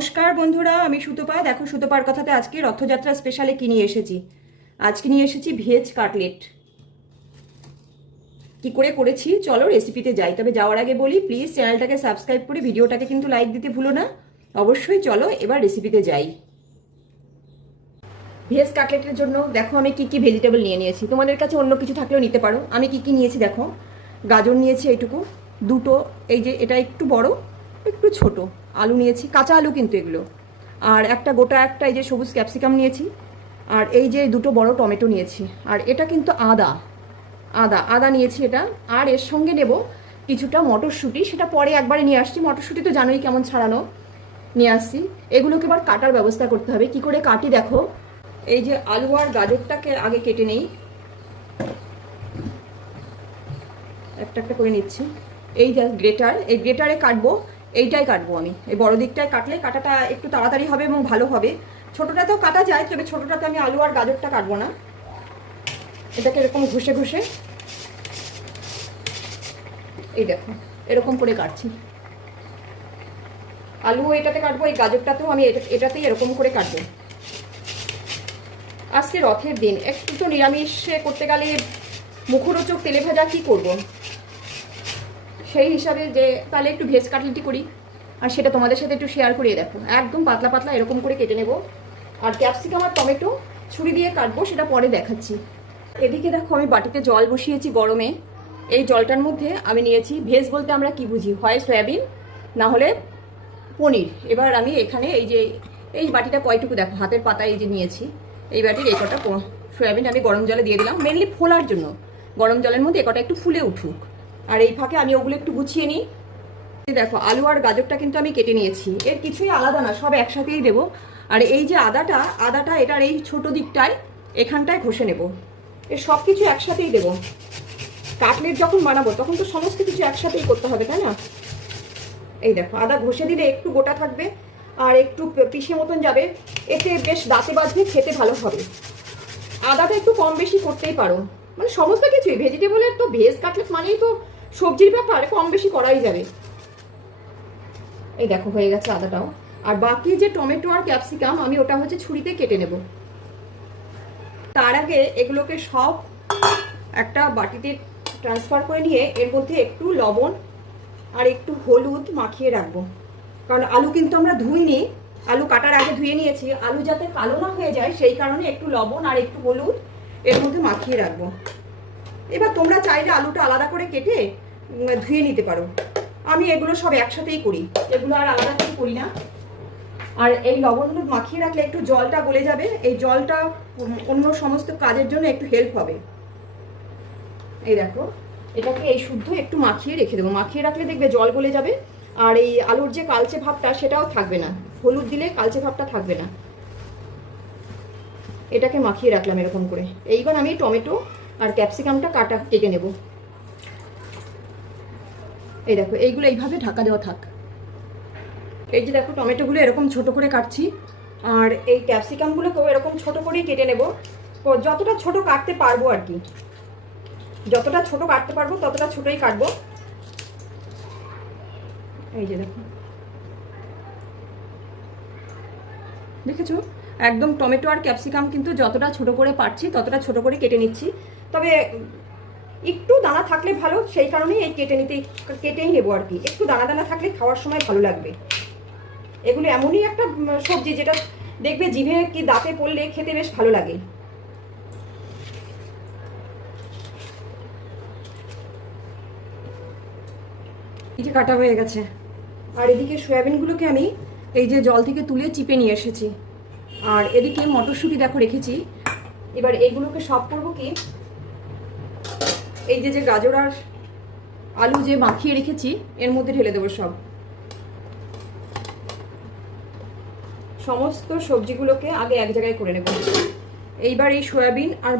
নমস্কার বন্ধুরা, আমি সুতপা। দেখো সুতোপার কথাতে আজকে রথযাত্রা স্পেশালে কি নিয়ে এসেছি? আজকে নিয়ে এসেছি ভেজ কাটলেট। কি করে করেছি? চলো রেসিপিতে যাই। তবে যাওয়ার আগে বলি প্লিজ চ্যানেলটাকে সাবস্ক্রাইব করে ভিডিওটাকে কিন্তু লাইক দিতে ভুলো না। অবশ্যই চলো এবার রেসিপিতে যাই। ভেজ কাটলেটের জন্য দেখো আমি কি কি ভেজিটেবল নিয়ে নিয়েছি। তোমাদের কাছে অন্য কিছু থাকলেও নিতে পারো। আমি কি কি নিয়েছি দেখো? গাজর নিয়েছি এইটুকু। দুটো, এই যে এটা একটু বড়, একটু ছোট। আলু নিয়েছি, কাঁচা আলু কিন্তু এগুলো। আর একটা গোটা একটা এই যে সবুজ ক্যাপসিকাম নিয়েছি, আর এই যে দুটো বড় টমেটো নিয়েছি। আর এটা কিন্তু আদা আদা আদা নিয়েছি এটা। আর এর সঙ্গে নেব কিছুটা মটরশুঁটি, সেটা পরে একবারে নিয়ে আসছি। মটরশুঁটি তো জানোই কেমন ছাড়ানো। নিয়ে আসছি। এগুলোকে এবার কাটার ব্যবস্থা করতে হবে। কি করে কাটি দেখো। এই যে আলু আর গাজরটাকে আগে কেটে নেই। একটা একটা করে নিচ্ছি। এই যে গ্রেটার, এই গ্রেটারে কাটবো। এইটাই কাটবো আমি। এই বড় দিকটায় কাটলে কাটাটা একটু তাড়াতাড়ি হবে এবং ভালো হবে। ছোটোটাতেও কাটা যায়, তবে ছোটোটাতে আমি আলু আর গাজরটা কাটবো না। এটাকে এরকম ঘষে ঘষে এই দেখো, এরকম করে কাটছি। আলু এটাতে কাটবো, এই গাজরটাতেও আমি এটা, এটাতেই এরকম করে কাটবো। আজকে রথের দিন, একটু তো নিরামিষ করতে গেলে মুখরোচক তেলে ভাজা কী করব? সেই হিসাবে যে তাহলে একটু ভেজ কাটলেটি করি। আর সেটা তোমাদের সাথে একটু শেয়ার করিয়ে দেখো। একদম পাতলা পাতলা এরকম করে কেটে নেব। আর ক্যাপসিকাম আর টমেটো ছুরি দিয়ে কাটবো, সেটা পরে দেখাচ্ছি। এদিকে দেখো আমি বাটিতে জল বসিয়েছি গরমে। এই জলটার মধ্যে আমি নিয়েছি ভেজ বলতে আমরা কি বুঝি? হয় সয়াবিন, না হলে পনির। এবার আমি এখানে এই যে, এই বাটিটা কয়টুকু দেখো? হাতের পাতায় এই যে নিয়েছি। এই বাটির এই কটা সয়াবিন আমি গরম জলে দিয়ে দিলাম। মেনলি ফোলার জন্য। গরম জলের মধ্যে এ কটা একটু ফুলে উঠুক। আর এই ফাঁকে আমি ওগুলো একটু গুছিয়ে নিই। দেখো, আলু আর গাজরটা কিন্তু আমি কেটে নিয়েছি। এর কিছুই আলাদা না, সব একসাথেই দেবো। আর এই যে আদাটা আদাটা এটার এই ছোট দিকটায়, এখানটায় ঘষে নেব। এর সব কিছু একসাথেই দেবো। কাটলেট যখন বানাবো, তখন তো সমস্ত কিছু একসাথেই করতে হবে, তাই না? এই দেখো, আদা ঘষে দিলে একটু গোটা থাকবে, আর একটু পিসে মতন যাবে। এতে বেশ দাঁতে বাজবে খেতে ভালো হবে। আদাটা একটু কম বেশি করতেই পারো। মানে সমস্ত কিছুই, ভেজিটেবলের তো ভেজ কাটলেট মানেই তো সবজির ব্যাপার কম বেশি করাই যাবে। এই দেখো, হয়ে গেছে আদাটাও। আর বাকি যে টমেটো আর ক্যাপসিকাম, আমি ওটা হচ্ছে ছুরিতে কেটে নেব। তার আগে এগুলোকে সব একটা বাটিতে ট্রান্সফার করে নিয়ে এর মধ্যে একটু লবণ আর একটু হলুদ মাখিয়ে রাখব। কারণ আলু কিন্তু আমরা ধুইনি, আলু কাটার আগে ধুয়ে নিয়েছি। আলু যাতে কালো না হয়ে যায়, সেই কারণে একটু লবণ আর একটু হলুদ এর মধ্যে মাখিয়ে রাখব। এবার তোমরা চাইলে আলুটা আলাদা করে কেটে ধুয়ে নিতে পারো। আমি এগুলো সব একসাথেই করি। এগুলো আর আলাদা করে করি না। আর এই লবণ হলুদ মাখিয়ে রাখলে একটু জলটা গলে যাবে। এই জলটা অন্য সমস্ত কাজের জন্য একটু হেল্প হবে। এই দেখো, এটাকে এই শুদ্ধ একটু মাখিয়ে রেখে দেবো। মাখিয়ে রাখলে দেখবে জল গলে যাবে। আর এই আলুর যে কালচে ভাবটা, সেটাও থাকবে না। হলুদ দিলে কালচে ভাবটা থাকবে না। এটাকে মাখিয়ে রাখলাম এরকম করে। এইবার আমি টমেটো আর ক্যাপসিকামটা কাটা কেটে নেব। এই দেখো, এইগুলো এইভাবে ঢাকা দেওয়া থাক। এই যে দেখো, টমেটোগুলো এরকম ছোট করে কাটছি, আর এই ক্যাপসিকামগুলোকেও এরকম ছোট করেই কেটে নেব। যতটা ছোট কাটতে পারব আর কি। যতটা ছোট কাটতে পারব, ততটা ছোটই কাটবো। এই যে দেখো। দেখেছ? একদম টমেটো আর ক্যাপসিকাম কিন্তু যতটা ছোট করে পারছি, ততটা ছোট করে কেটে নিচ্ছি। তবে একটু দানা থাকলে ভালো সেই কারণেই এই কেটে নিতে কেটেই নেব আর কি। একটু দানা দানা থাকলে খাওয়ার সময় ভালো লাগবে। এগুলো এমনই একটা সবজি যেটা দেখবে জিভে কি দাঁতে পড়লে খেতে বেশ ভালো লাগে। এই কাটা হয়ে গেছে। আর এদিকে সয়াবিনগুলোকে আমি এই যে জল থেকে তুলে চিপে নিয়ে এসেছি। আর এদিকে মটরশুঁটি দেখো রেখেছি। এবার এইগুলোকে সব করব কি? এই যে যে গাজর আর আলু যে মাখিয়ে রেখেছি, এর মধ্যে ঢেলে দেবো সব। সমস্ত সবজিগুলোকে আগে এক জায়গায় করে নেব। এইবার এই সয়াবিন আর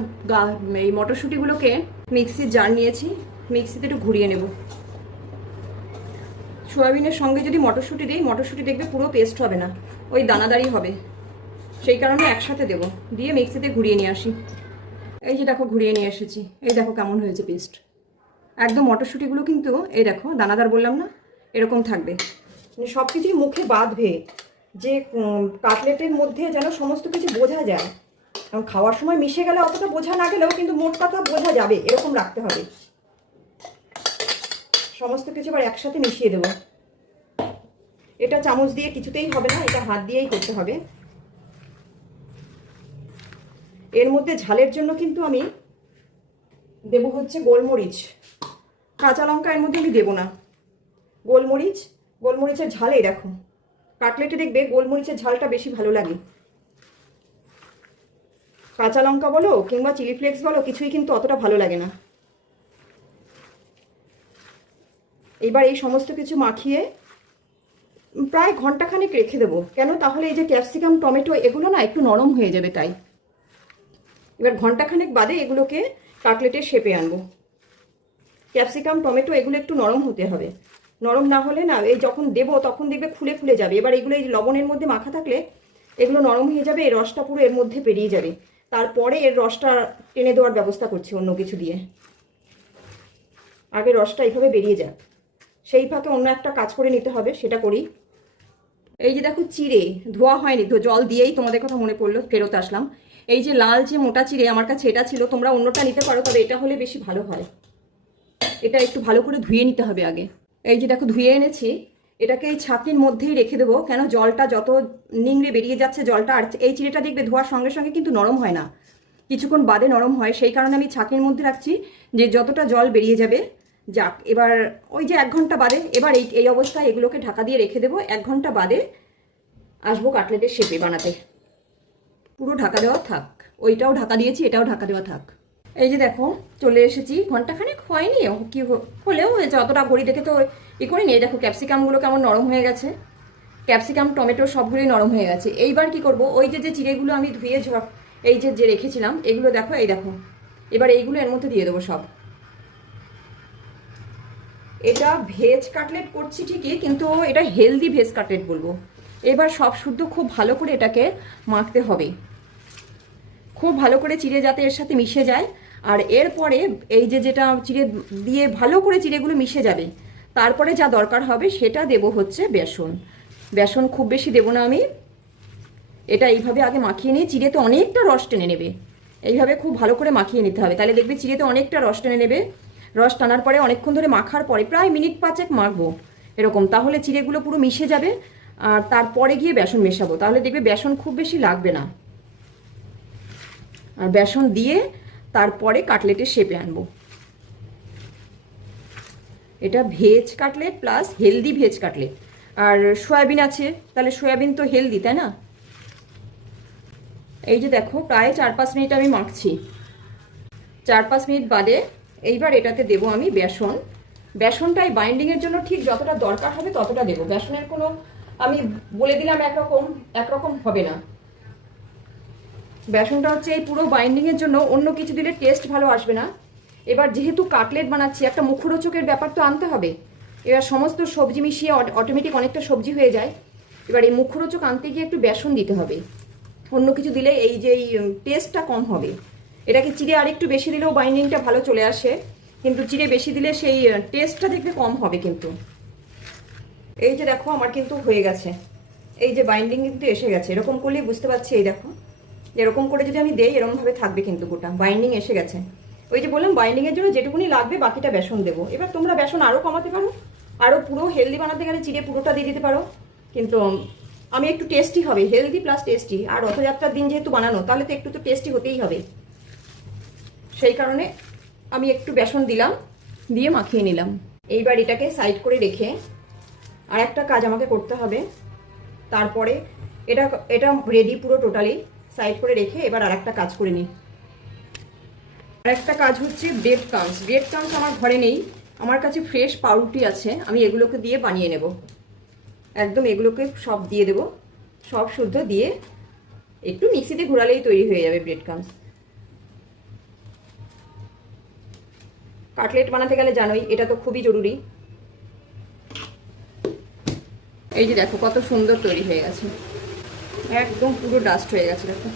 এই মটরশুঁটিগুলোকে মিক্সির জার নিয়েছি, মিক্সিতে একটু ঘুরিয়ে নেব। সয়াবিনের সঙ্গে যদি মটরশুঁটি দিই, মটরশুঁটি দেখবে পুরো পেস্ট হবে না, ওই দানাদারি হবে। সেই কারণে একসাথে দেবো, দিয়ে মিক্সিতে ঘুরিয়ে নিয়ে আসি। এই যে দেখো ঘুরিয়ে নিয়ে এসেছি। এই দেখো কেমন হয়েছে পেস্ট একদম মটরশুঁটিগুলো কিন্তু, এই দেখো, দানাদার বললাম না, এরকম থাকবে। মানে সব কিছুই মুখে বাঁধবে। যে কাটলেটের মধ্যে যেন সমস্ত কিছু বোঝা যায়। কারণ খাওয়ার সময় মিশে গেলে অতটা বোঝা না গেলেও কিন্তু মোট কথা বোঝা যাবে, এরকম রাখতে হবে। সমস্ত কিছু আবার একসাথে মিশিয়ে দেবো। এটা চামচ দিয়ে কিছুতেই হবে না, এটা হাত দিয়েই করতে হবে। এর মধ্যে ঝালের জন্য কিন্তু আমি দেবো হচ্ছে গোলমরিচ। কাঁচা লঙ্কা এর মধ্যে আমি দেবো না। গোলমরিচ, গোলমরিচের ঝালে দেখো। কাটলেটে দেখবে গোলমরিচের ঝালটা বেশি ভালো লাগে। কাঁচা লঙ্কা বলো কিংবা চিলি ফ্লেক্স বলো, কিছুই কিন্তু অতটা ভালো লাগে না। এবার এই সমস্ত কিছু মাখিয়ে প্রায় ঘন্টাখানেক রেখে দেবো। কেন? তাহলে এই যে ক্যাপসিকাম, টমেটো, এগুলো না একটু নরম হয়ে যাবে তাই। এবার ঘন্টাখানেক বাদে এগুলোকে কাটলেটের শেপে আনব। ক্যাপসিকাম টমেটো এগুলো একটু নরম হতে হবে। নরম না হলে না, এই যখন দেবো তখন দেখবে খুলে খুলে যাবে। এবার এগুলো এই লবণের মধ্যে মাখা থাকলে এগুলো নরম হয়ে যাবে, এই রসটা পুরো এর মধ্যে পেরিয়ে যাবে। তারপরে এর রসটা টেনে দেওয়ার ব্যবস্থা করছি অন্য কিছু দিয়ে। আগে রসটা এইভাবে বেরিয়ে যাক। সেই ফাঁকে অন্য একটা কাজ করে নিতে হবে, সেটা করি। এই যে দেখো, চিড়ে, ধোয়া হয়নি জল দিয়েই তোমাদের কথা মনে পড়ল, ফেরত আসলাম। এই যে লাল যে মোটা চিড়ে, আমার কাছে এটা ছিল, তোমরা অন্যটা নিতে পারো, তবে এটা হলে বেশি ভালো হয়। এটা একটু ভালো করে ধুয়ে নিতে হবে আগে। এই যে দেখো, ধুয়ে এনেছি। এটাকে এই ছাঁকনির মধ্যেই রেখে দেবো। কেন? জলটা যত নিংড়ে বেরিয়ে যাচ্ছে, জলটা আর এই চিড়েটা দেখবে ধোয়ার সঙ্গে সঙ্গে কিন্তু নরম হয় না। কিছুক্ষণ বাদে নরম হয়। সেই কারণে আমি ছাঁকনির মধ্যে রাখছি যে যতটা জল বেরিয়ে যাবে, যাক, এবার ওই যে এক ঘণ্টা বাদে, এবার এই এই অবস্থায় এগুলোকে ঢাকা দিয়ে রেখে দেবো। এক ঘণ্টা বাদে আসব কাটলেটের শেপে বানাতে। পুরো ঢাকা দেওয়া থাক। ওইটাও ঢাকা দিয়েছি, এটাও ঢাকা দেওয়া থাক। এই যে দেখো, চলে এসেছি। ঘন্টাখানেক হয়নি কি হলেও হয়েছে, অতটা ঘড়ি দেখে তো ই করিনি। এই দেখো, ক্যাপসিকামগুলো কেমন নরম হয়ে গেছে। ক্যাপসিকাম, টমেটো সবগুলোই নরম হয়ে গেছে। এইবার কি করব? ওই যে যে চিড়েগুলো আমি ধুয়ে ঝ- এই যে যে রেখেছিলাম, এগুলো দেখো, এই দেখো। এবার এইগুলো এর মধ্যে দিয়ে দেবো সব। এটা ভেজ কাটলেট করছি ঠিকই, কিন্তু এটা হেলদি ভেজ কাটলেট বলব। এবার সব শুদ্ধ খুব ভালো করে এটাকে মাখতে হবে। খুব ভালো করে চিড়ে যাতে এর সাথে মিশে যায়। আর এরপরে এই যে যেটা চিড়ে দিয়ে ভালো করে চিড়েগুলো মিশে যাবে, তারপরে যা দরকার হবে সেটা দেব হচ্ছে বেসন। বেসন খুব বেশি দেবো না আমি। এটা এইভাবে আগে মাখিয়ে নিয়ে চিড়েতে অনেকটা রস টেনে নেবে। এইভাবে খুব ভালো করে মাখিয়ে নিতে হবে। তাহলে দেখবে চিড়েতে অনেকটা রস টেনে নেবে। রস টানার পরে অনেকক্ষণ ধরে মাখার পরে প্রায় মিনিট পাঁচেক মাখবো। এরকম, তাহলে চিড়েগুলো পুরো মিশে যাবে। আর তারপরে গিয়ে বেসন মেশাবো। তাহলে দেখবে বেসন খুব বেশি লাগবে না। আর বেসন দিয়ে তারপরে কাটলেটের শেপে আনব। এটা veg cutlet plus healthy veg cutlet. আর সয়াবিন আছে, তাহলে সয়াবিন তো হেলদি তাই না? এই যে দেখো, প্রায় চার পাঁচ মিনিট আমি মাখছি। চার পাঁচ মিনিট বাদে এইবার এটাতে দেবো আমি বেসন। বেসনটাই বাইন্ডিংয়ের জন্য ঠিক যতটা দরকার হবে ততটা দেবো। বেসনের কোনো, আমি বলে দিলাম একরকম একরকম হবে না। বেসনটা হচ্ছে এই পুরো বাইন্ডিংয়ের জন্য অন্য কিছু দিলে টেস্ট ভালো আসবে না। এবার যেহেতু কাটলেট বানাচ্ছি, একটা মুখরোচকের ব্যাপার তো আনতে হবে। এবার সমস্ত সবজি মিশিয়ে অটোমেটিক অনেকটা সবজি হয়ে যায়। এবার এই মুখরোচক আনতে গিয়ে একটু বেসন দিতে হবে। অন্য কিছু দিলে এই যে এই টেস্টটা কম হবে। এটাকে চিড়ে আরেকটু বেশি দিলেও বাইন্ডিংটা ভালো চলে আসে। কিন্তু চিড়ে বেশি দিলে সেই টেস্টটা দেখবে কম হবে কিন্তু। এই যে দেখো, আমার কিন্তু হয়ে গেছে। এই যে বাইন্ডিং কিন্তু এসে গেছে। এরকম করলেই বুঝতে পারছি, এই দেখো। এরকম করে যদি আমি দেই এরকমভাবে থাকবে কিন্তু গোটা। বাইন্ডিং এসে গেছে। ওই যে বললাম বাইন্ডিংয়ের জন্য যেটুকুনি লাগবে, বাকিটা বেসন দেবো। এবার তোমরা বেসন আরও কমাতে পারো। আরও পুরো হেলদি বানাতে গেলে চিড়ে পুরোটা দিয়ে দিতে পারো। কিন্তু আমি একটু টেস্টি হবে হেলদি প্লাস টেস্টি আর রথযাত্রার দিন যেহেতু বানানো, তাহলে তো একটু তো টেস্টি হতেই হবে। সেই কারণে আমি একটু বেসন দিলাম, দিয়ে মাখিয়ে নিলাম। এইবার এটাকে সাইড করে রেখে আর একটা কাজ আমাকে করতে হবে। তারপরে এটা এটা রেডি পুরো টোটালি সাইড করে রেখে এবার আর একটা কাজ করে নিই। আর একটা কাজ হচ্ছে ব্রেড কামস ব্রেড কামস আমার ঘরে নেই। আমার কাছে ফ্রেশ পাউরুটি আছে। আমি এগুলোকে দিয়ে বানিয়ে নেব। একদম এগুলোকে সব দিয়ে দেব। সব শুদ্ধ দিয়ে একটু মিক্সিতে ঘোরালেই তৈরি হয়ে যাবে ব্রেড কামস কাটলেট বানাতে গেলে জানোই, এটা তো খুবই জরুরি। এই যে দেখো, কত সুন্দর তৈরি হয়ে গেছে। একদম পুরো ডাস্ট হয়ে গেছে, দেখো।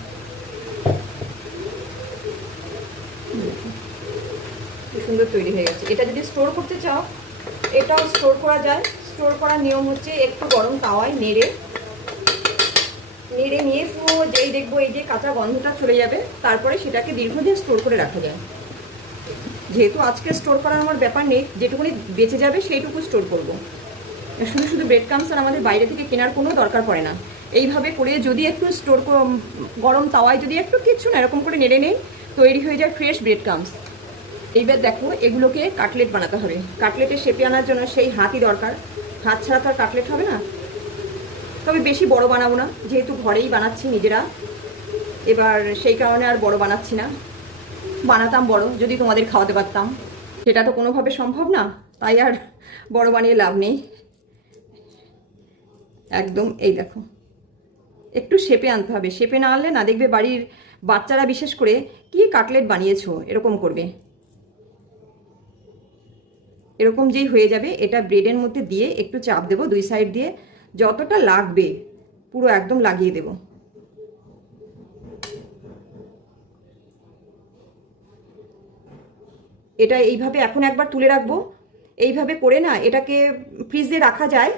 সুন্দর তৈরি হয়ে গেছে। এটা যদি স্টোর করতে চাও, এটাও স্টোর করা যায়। স্টোর করার নিয়ম হচ্ছে একটু গরম তাওয়ায় নেড়ে নেড়ে নিয়ে পুরো যেই দেখব এই যে কাঁচা গন্ধটা চলে যাবে, তারপরে সেটাকে দীর্ঘদিন স্টোর করে রাখা যায়। যেহেতু আজকে স্টোর করার আমার ব্যাপার নেই, যেটুকুনি বেঁচে যাবে সেইটুকু স্টোর করব। শুধু শুধু ব্রেড ক্রামস আর আমাদের বাইরে থেকে কেনার কোনো দরকার পড়ে না। এইভাবে করে যদি একটু স্টোর গরম তাওয়ায় যদি একটু কিচ্ছু না, এরকম করে নেড়ে নেই, তৈরি হয়ে যায় ফ্রেশ ব্রেড ক্রামস এইবার দেখো, এগুলোকে কাটলেট বানাতে হবে। কাটলেটের শেপে আনার জন্য সেই হাতই দরকার। হাত ছাড়া তো আর কাটলেট হবে না। তবে বেশি বড় বানাবো না, যেহেতু ঘরেই বানাচ্ছি নিজেরা। এবার সেই কারণে আর বড় বানাচ্ছি না। বানাতাম বড়, যদি তোমাদের খাওয়াতে পারতাম। সেটা তো কোনোভাবে সম্ভব না, তাই আর বড় বানিয়ে লাভ নেই। একদম এই দেখো। একটু শেপে আনতে হবে। শেপে না আনলে না দেখবে বাড়ির বাচ্চারা বিশেষ করে কি কাটলেট বানিয়েছো? এরকম করবে। এরকম যেই হয়ে যাবে, এটা ব্রেডের মধ্যে দিয়ে একটু চাপ দেবো দুই সাইড দিয়ে। যতটা লাগবে, পুরো একদম লাগিয়ে দেব। এটা এইভাবে এখন একবার তুলে রাখব। এইভাবে করে না, এটাকে ফ্রিজে রাখা যায়।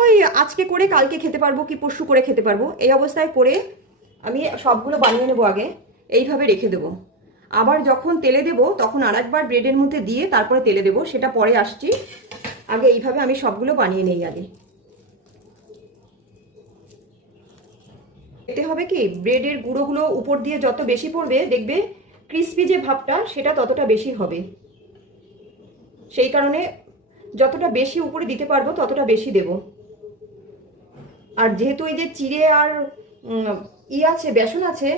ওই আজকে করে কালকে খেতে পারব কি পরশু করে খেতে পারব? এই অবস্থায় করে আমি সবগুলো বানিয়ে নেব আগে, এইভাবে রেখে দেবো। আবার যখন তেলে দেবো, তখন আরেকবার ব্রেডের মধ্যে দিয়ে তারপরে তেলে দেবো, সেটা পরে আসছি। আগে এইভাবে আমি সবগুলো বানিয়ে নেই আগে। এতে হবে কি, ব্রেডের গুঁড়োগুলো উপর দিয়ে যত বেশি পড়বে, দেখবে ক্রিস্পি যে ভাবটা, সেটা ততটা বেশি হবে। সেই কারণে যতটা বেশি উপরে দিতে পারব, ততটা বেশি দেব। আর যেহেতু এই যে চিড়ে আর ই আছে, বেসন আছে,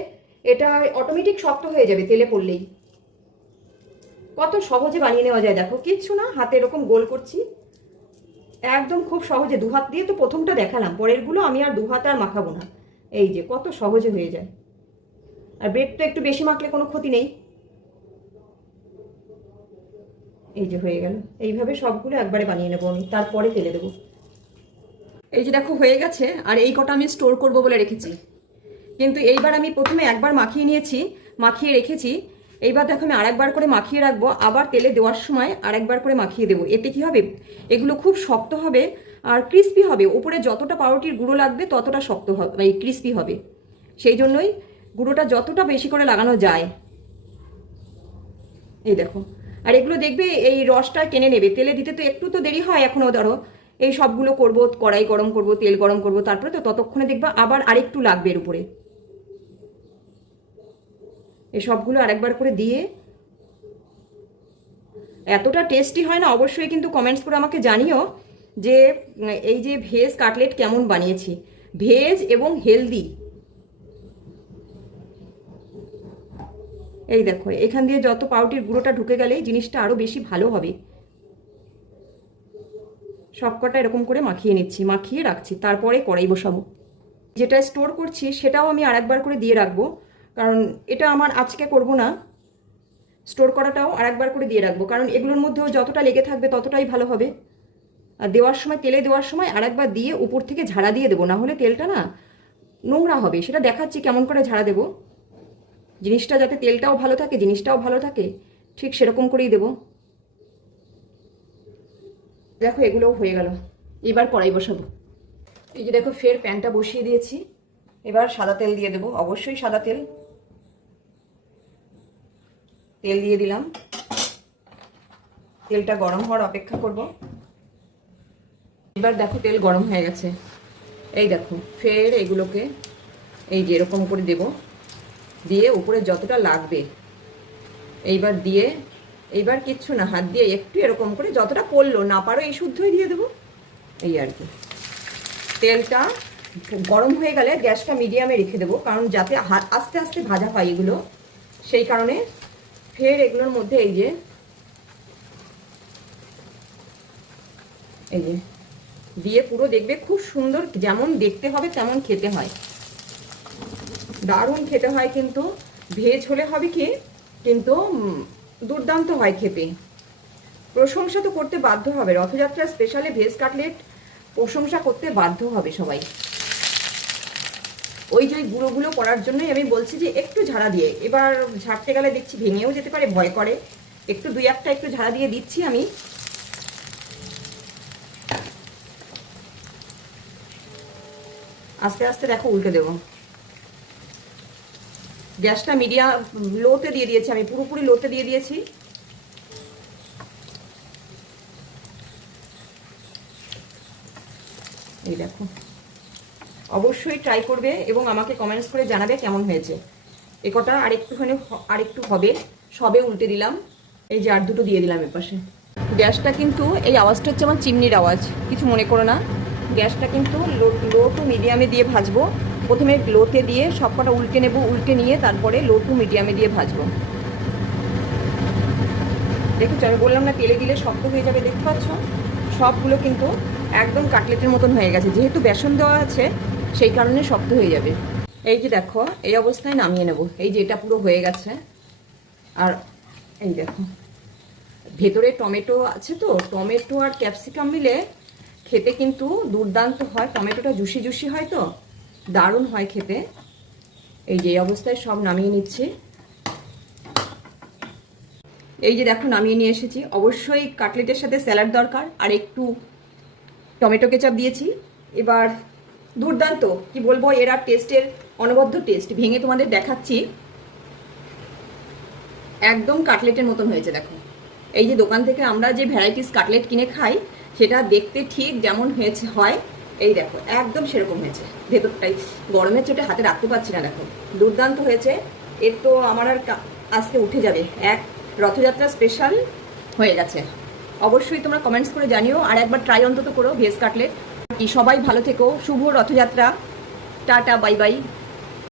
এটা অটোমেটিক শক্ত হয়ে যাবে তেলে পড়লেই। কত সহজে বানিয়ে নেওয়া যায় দেখো, কিচ্ছু না, হাতে এরকম গোল করছি। একদম খুব সহজে দু হাত দিয়ে তো প্রথমটা দেখালাম, পরেরগুলো আমি আর দু হাত আর মাখাবো না। এই যে, কত সহজে হয়ে যায়। আর ব্রেড তো একটু বেশি মাখলে কোনো ক্ষতি নেই। এই যে হয়ে গেল। এইভাবে সবগুলো একবারে বানিয়ে নেব আমি, তারপরে ফেলে দেবো। এই যে দেখো, হয়ে গেছে, আর এই কটা আমি স্টোর করব বলে রেখেছি। কিন্তু এইবার আমি প্রথমে একবার মাখিয়ে নিয়েছি, মাখিয়ে রেখেছি। এইবার দেখো, আমি আরেকবার করে মাখিয়ে রাখব। আবার তেলে দেওয়ার সময় আরেকবার করে মাখিয়ে দেবো। এতে কি হবে? এগুলো খুব শক্ত হবে আর ক্রিস্পি হবে। উপরে যতটা পাউরুটির গুঁড়ো লাগবে, ততটা শক্ত হবে এই ক্রিস্পি হবে। সেই জন্যই গুঁড়োটা যতটা বেশি করে লাগানো যায়। এই দেখো। আর এগুলো দেখবে, এই রসটা টেনে নেবে। তেলে দিতে তো একটু তো দেরি হয় এখনও ধরো। এই সবগুলো করব, কড়াই গরম করব, তেল গরম করব, তারপরে তো ততক্ষণে দেখবা আবার আরেকটু লাগবে এর উপরে। এই সবগুলো আরেকবার করে দিয়ে, এতটা টেস্টি হয় না, অবশ্যই কিন্তু কমেন্টস করে আমাকে জানিও যে, এই যে ভেজ কাটলেট কেমন বানিয়েছি। ভেজ এবং হেলদি। এই দেখো, এখান দিয়ে যত পাউটির গুঁড়োটা ঢুকে গেলে জিনিসটা আরও বেশি ভালো হবে। সবকটা এরকম করে মাখিয়ে নিচ্ছি, মাখিয়ে রাখছি, তারপরে কড়াই বসাবো। যেটা স্টোর করছি সেটাও আমি আরেকবার করে দিয়ে রাখব, কারণ এটা আমার আজকে করব না। স্টোর করাটাও আরেকবার করে দিয়ে রাখব, কারণ এগুলোর মধ্যেও যতটা লেগে থাকবে ততটাই ভালো হবে। আর দেওয়ার সময়, তেলে দেওয়ার সময় আরেকবার দিয়ে উপর থেকে ঝাড়া দিয়ে দেবো হলে তেলটা না নোংরা হবে। সেটা দেখাচ্ছি কেমন করে ঝাড়া দেবো। জিনিসটা যাতে তেলটাও ভালো থাকে, জিনিসটাও ভালো থাকে, ঠিক সেরকম করেই দেবো। দেখো, এগুলোও হয়ে গেল। এবার কড়াই বসাবো। এই যে দেখো, ফের প্যানটা বসিয়ে দিয়েছি। এবার সাদা তেল দিয়ে দেবো। অবশ্যই সাদা তেল। তেল দিয়ে দিলাম। তেলটা গরম হওয়ার অপেক্ষা করব। এবার দেখো, তেল গরম হয়ে গেছে। এই দেখো, ফের এগুলোকে এই যে এরকম করে দেব। দিয়ে উপরে যতটা লাগবে, এইবার দিয়ে এইবার কিচ্ছু না, হাত দিয়ে একটু এরকম করে যতটা পড়ল, না পারো এই শুদ্ধই দিয়ে দেবো। এই আর কি। তেলটা গরম হয়ে গেলে গ্যাসটা মিডিয়ামে রেখে দেবো, কারণ যাতে আস্তে আস্তে ভাজা হয় এগুলো, সেই কারণে ফের এগুলোর মধ্যে এই যে এই যে, দিয়ে পুরো দেখবে খুব সুন্দর যেমন দেখতে হবে তেমন খেতে হয়। দারুণ খেতে হয় কিন্তু, ভেজ হলে হবে কি, কিন্তু দুর্দান্ত হয় খেতে। প্রশংসা তো করতে বাধ্য হবে। রথযাত্রা স্পেশালে ভেজ কাটলেট প্রশংসা করতে বাধ্য হবে সবাই। ওই যে গুঁড়োগুলো করার জন্যই আমি বলছি যে একটু ঝাড়া দিয়ে, এবার ঝাড়তে গেলে দেখছি ভেঙেও যেতে পারে, ভয় করে। একটু দুই একটা একটু ঝাড়া দিয়ে দিচ্ছি আমি। আস্তে আস্তে দেখো উল্টে দেবো। গ্যাসটা মিডিয়াম লোতে দিয়ে দিয়েছি, আমি পুরোপুরি লোতে দিয়ে দিয়েছি। এই দেখো। অবশ্যই ট্রাই করবে এবং আমাকে কমেন্টস করে জানাবে কেমন হয়েছে। এ কটা আরেকটুখানি আরেকটু হবে, সবে উল্টে দিলাম। এই আর দুটো দিয়ে দিলাম এপাশে। গ্যাসটা কিন্তু, এই আওয়াজটা হচ্ছে আমার চিমনির আওয়াজ, কিছু মনে করো না। গ্যাসটা কিন্তু লো লো টু মিডিয়ামে দিয়ে ভাজবো। প্রথমে লোতে দিয়ে সব কটা উল্টে নেব, উল্টে নিয়ে তারপরে লো টু মিডিয়ামে দিয়ে ভাজবো। দেখেছ আমি বললাম না তেলে দিলে শক্ত হয়ে যাবে, দেখতে পাচ্ছ? সবগুলো কিন্তু একদম কাটলেটের মতন হয়ে গেছে। যেহেতু বেসন দেওয়া আছে, সেই কারণে শক্ত হয়ে যাবে। এই যে দেখো, এই অবস্থায় নামিয়ে নেব। এই যে এটা পুরো হয়ে গেছে। আর এই দেখো, ভেতরে টমেটো আছে তো, টমেটো আর ক্যাপসিকাম মিলে খেতে কিন্তু দুর্দান্ত হয়। টমেটোটা জুসি জুসি হয় তো? দারুণ হয় খেতে। এই যে অবস্থায় সব নামিয়ে নিচ্ছি। এই যে দেখো, নামিয়ে নিয়ে এসেছি। অবশ্যই কাটলেটের সাথে স্যালাড দরকার, আর একটু টমেটো কেচাপ দিয়েছি। এবার দুর্দান্ত, কি বলব, এরা টেস্টের অনবদ্য টেস্ট ভেঙে তোমাদের দেখাচ্ছি। একদম কাটলেটের মতন হয়েছে, দেখো। এই যে দোকান থেকে আমরা যে ভ্যারাইটিস কাটলেট কিনে খাই, সেটা দেখতে ঠিক যেমন হয়েছে, হয়। এই দেখো, একদম সেরকম হয়েছে। ভেতরটাই গরমের চোটে হাতে রাখতে পারছি না দেখো। দুর্দান্ত হয়েছে। এর তো আমার আর আজকে উঠে যাবে। এক রথযাত্রা স্পেশাল হয়ে গেছে। অবশ্যই তোমরা কমেন্টস করে জানিও আর একবার ট্রাই অন্তত করো ভেজ কাটলেট সবাই ভালো থেকো। শুভ রথযাত্রা। Tata bye bye